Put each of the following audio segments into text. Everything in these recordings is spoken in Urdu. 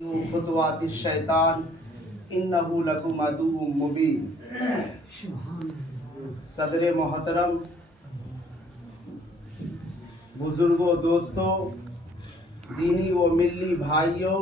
خطوات الشیطان انہو لکم عدو مبین۔ صدر محترم، بزرگوں، دوستوں، دینی و ملی بھائیوں،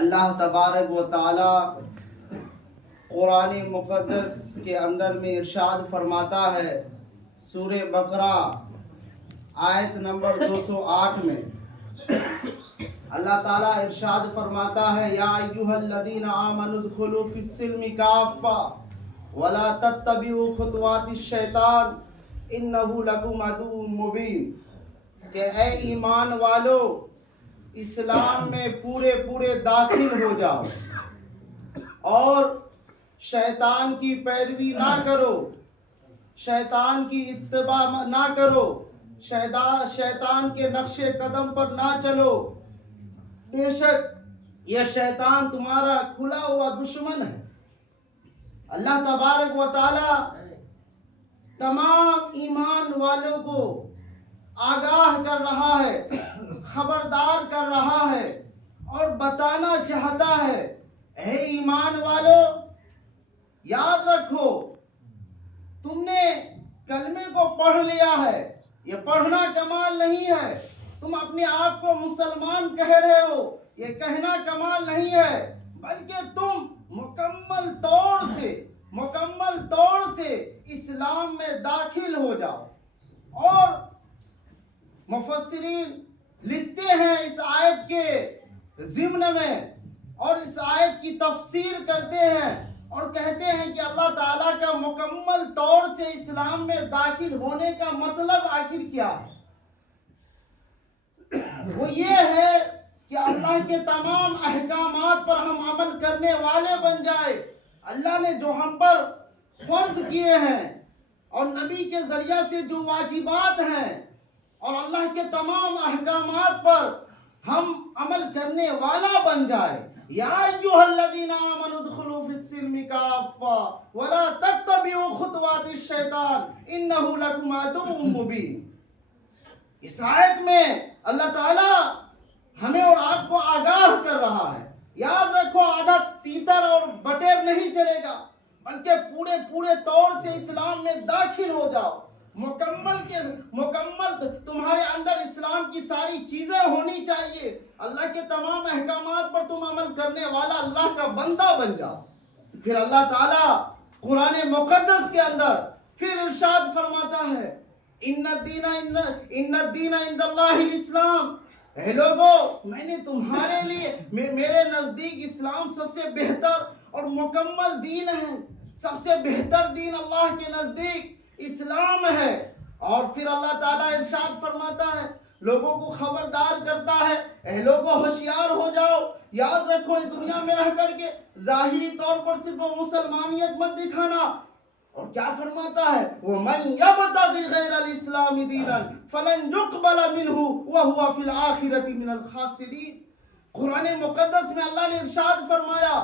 اللہ تبارک و تعالی قرآن مقدس کے اندر میں ارشاد فرماتا ہے، سورہ بقرہ آیت نمبر 208 میں اللہ تعالیٰ ارشاد فرماتا ہے، یا ایھا الذین آمنوا ادخلوا فی السلم کافہ ولا تتبعوا خطوات الشیطان انہ لکم عدو مبین، کہ اے ایمان والو اسلام میں پورے داخل ہو جاؤ اور شیطان کی پیروی نہ کرو، شیطان کی اتباع نہ کرو، شیطان کے نقش قدم پر نہ چلو، بے شک یہ شیطان تمہارا کھلا ہوا دشمن ہے۔ اللہ تبارک و تعالی تمام ایمان والوں کو آگاہ کر رہا ہے، خبردار کر رہا ہے اور بتانا چاہتا ہے، اے ایمان والو یاد رکھو، تم نے کلمے کو پڑھ لیا ہے، یہ پڑھنا کمال نہیں ہے، تم اپنے آپ کو مسلمان کہہ رہے ہو، یہ کہنا کمال نہیں ہے، بلکہ تم مکمل طور سے اسلام میں داخل ہو جاؤ۔ اور مفسرین لکھتے ہیں اس آیت کے ضمن میں اور اس آیت کی تفسیر کرتے ہیں اور کہتے ہیں کہ اللہ تعالیٰ کا مکمل طور سے اسلام میں داخل ہونے کا مطلب آخر کیا ہے؟ وہ یہ ہے کہ اللہ کے تمام احکامات پر ہم عمل کرنے والے بن جائے۔ اللہ نے جو ہم پر فرض کیے ہیں اور نبی کے ذریعہ سے جو واجبات ہیں اور اللہ کے تمام احکامات پر ہم عمل کرنے والا بن جائے۔ یا ایھا الذین آمنوا ادخلوا فی السلم کافہ ولا تتبعوا خطوات الشیطان انہ لکم عدو مبین۔ اس آیت میں اللہ تعالیٰ ہمیں اور آپ کو آگاہ کر رہا ہے، یاد رکھو آدھا تیتر اور بٹیر نہیں چلے گا، بلکہ پورے طور سے اسلام میں داخل ہو جاؤ، مکمل تمہارے اندر اسلام کی ساری چیزیں ہونی چاہیے، اللہ کے تمام احکامات پر تم عمل کرنے والا اللہ کا بندہ بن جاؤ۔ پھر اللہ تعالیٰ قرآن مقدس کے اندر پھر ارشاد فرماتا ہے، ان الدین عند اللہ الاسلام، اے لوگو میں نے تمہارے لیے میرے نزدیک اسلام سب سے بہتر اور مکمل دین ہے، سب سے بہتر دین اللہ کے نزدیک اسلام ہے۔ اور پھر اللہ تعالیٰ ارشاد فرماتا ہے، لوگوں کو خبردار کرتا ہے، اے لوگو ہوشیار ہو جاؤ، یاد رکھو اس دنیا میں رہ کر کے ظاہری طور پر صرف مسلمانیت مت دکھانا۔ اور کیا فرماتا ہے، وَمَنْ يَبْتَغِ غَيْرَ الْإِسْلَامِ دِينًا فَلَنْ يُقْبَلَ مِنْهُ وَهُوَ فِي الْآخِرَةِ مِنَ الْخَاسِرِينَ۔ قرآن مقدس میں اللہ نے ارشاد فرمایا،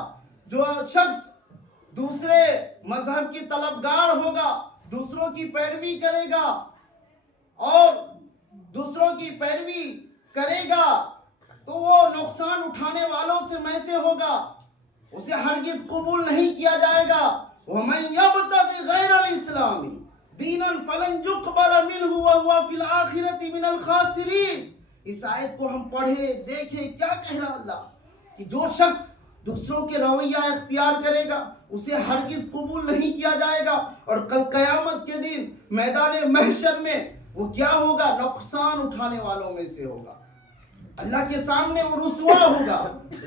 جو شخص دوسرے مذہب کی طلبگار ہوگا، دوسروں کی پیروی کرے گا اور دوسروں کی پیروی کرے گا تو وہ نقصان اٹھانے والوں سے میں سے ہوگا، اسے ہرگز قبول نہیں کیا جائے گا۔ وَمَنْ يَبْتَغِ غَيْرَ الْإِسْلَامِ دِينًا فَلَنْ يُقْبَلَ مِنْهُ وَهُوَ فِي الْآخِرَةِ مِنَ الْخَاسِرِينَ۔ اس آیت کو ہم پڑھیں دیکھیں، کیا کہہ رہا اللہ، کہ جو شخص دوسروں کے رویہ اختیار کرے گا اسے ہرگز قبول نہیں کیا جائے گا، اور کل قیامت کے دن میدان محشر میں وہ کیا ہوگا، نقصان اٹھانے والوں میں سے ہوگا، اللہ کے سامنے وہ رسوا ہوگا،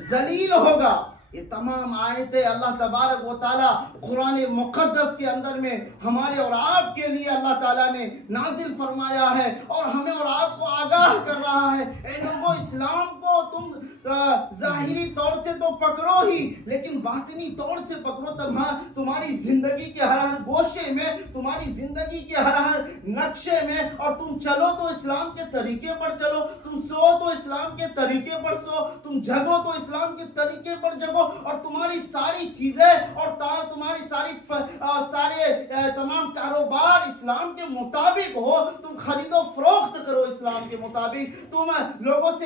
ذلیل ہوگا۔ یہ تمام آیتیں اللہ تبارک و تعالیٰ قرآن مقدس کے اندر میں ہمارے اور آپ کے لیے اللہ تعالیٰ نے نازل فرمایا ہے اور ہمیں اور آپ کو آگاہ کر رہا ہے، اے لوگوں اسلام کو تم ظاہری طور سے تو پکڑو ہی، لیکن باطنی طور سے پکڑو، تمہاری زندگی کے ہر گوشے میں، تمہاری زندگی کے ہر نقشے میں، اور تم چلو تو اسلام کے طریقے پر چلو، تم سو تو اسلام کے طریقے پر سو، تم جگو تو اسلام کے طریقے پر جگو، اور تمہاری ساری چیزیں اور تمہاری سارے تمام کاروبار اسلام کے مطابق ہو، تم خرید و فروخت کرو اسلام کے مطابق، تم لوگوں سے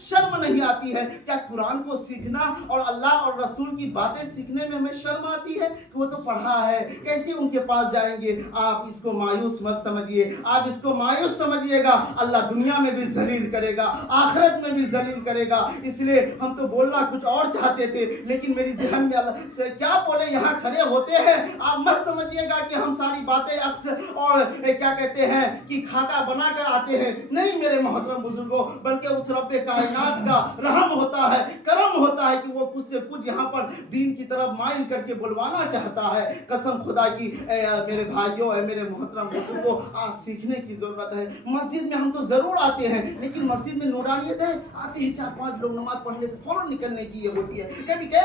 شرم نہیں آتی ہے. کیا قرآن کو سیکھنا اور اللہ اور رسول کی باتیں سیکھنے میں ہمیں شرم آتی ہے کہ وہ تو پڑھا ہے, کیسے ان کے پاس جائیں گے؟ آپ اس کو مایوس مت سمجھیے, آپ اس کو مایوس سمجھیے گا. اللہ دنیا میں بھی ذلیل کرے گا, آخرت میں بھی ذلیل کرے گا. اس لیے ہم تو بولنا کچھ اور چاہتے تھے, لیکن میری ذہن میں اللہ سے کیا بولے یہاں کھڑے ہوتے ہیں. آپ مت سمجھیے گا کہ ہم ساری باتیں اکثر اور کیا کہتے ہیں کہ خاکہ بنا کر آتے ہیں. نہیں میرے محترم بزرگوں, بلکہ اس رب کائنات کا رحم ہوتا ہے, کرم ہوتا ہے کہ وہ کچھ سے کچھ یہاں پر دین کی طرف مائل کر کے بلوانا چاہتا ہے. قسم خدا کی اے میرے بھائیوں, اے میرے محترم بزرگوں, آج سیکھنے کی ضرورت ہے. مسجد میں ہم تو ضرور آتے ہیں, لیکن مسجد میں نورانیت ہے, آتے ہیں 4-5 لوگ نماز پڑھ لیتے فوراً نکلنے کی یہ ہوتی ہے. کبھی کہ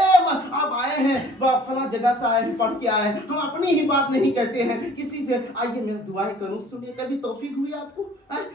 آپ آئے ہیں فلاں جگہ سے آئے ہیں, پڑھ کے آئے ہیں, ہم اپنی ہی بات نہیں کہتے ہیں کسی سے آئیے میرا دعائیں کروں سنیے. کبھی توفیق ہوئی آپ کو؟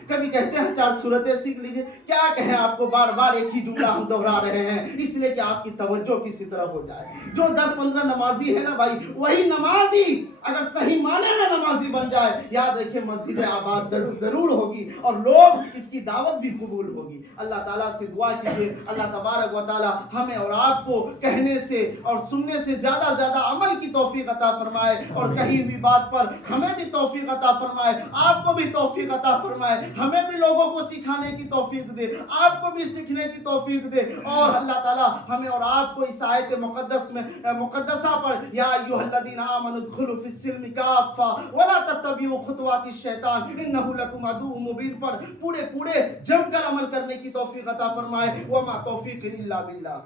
کبھی کہتے ہیں 4 سورتیں سیکھ لیجیے. کیا کہیں آپ کو, بار بار ایک ہی جملہ ہم دہرا رہے ہیں اس لیے کہ آپ کی توجہ کسی طرف ہو جائے. جو 10-15 نمازی ہے نا بھائی, وہی نمازی اگر صحیح معنی میں نمازی بن جائے, یاد رکھیں مسجد آباد ضرور ہوگی اور لوگ اس کی دعوت بھی قبول ہوگی. اللہ تعالیٰ سے دعا کیجیے, اللہ تبارک و تعالیٰ ہمیں اور آپ کو کہنے سے اور سننے سے زیادہ زیادہ عمل کی توفیق عطا فرمائے, اور کہی ہوئی بات پر ہمیں بھی توفیق عطا فرمائے, آپ کو بھی توفیق عطا فرمائے, ہمیں بھی لوگوں کو سکھانے کی توفیق دے, آپ کو بھی سیکھنے کی توفیق دے. اور اللہ تعالیٰ ہمیں اور آپ کو اس آیت مقدسہ پر یا ایھا الذین آمنوا ادخلوا فی السلم کافہ ولا تتبعوا خطوات الشیطان انہ لکم عدو مبین پر پورے جم کر عمل کرنے کی توفیق عطا فرمائے. وما توفیق الا باللہ.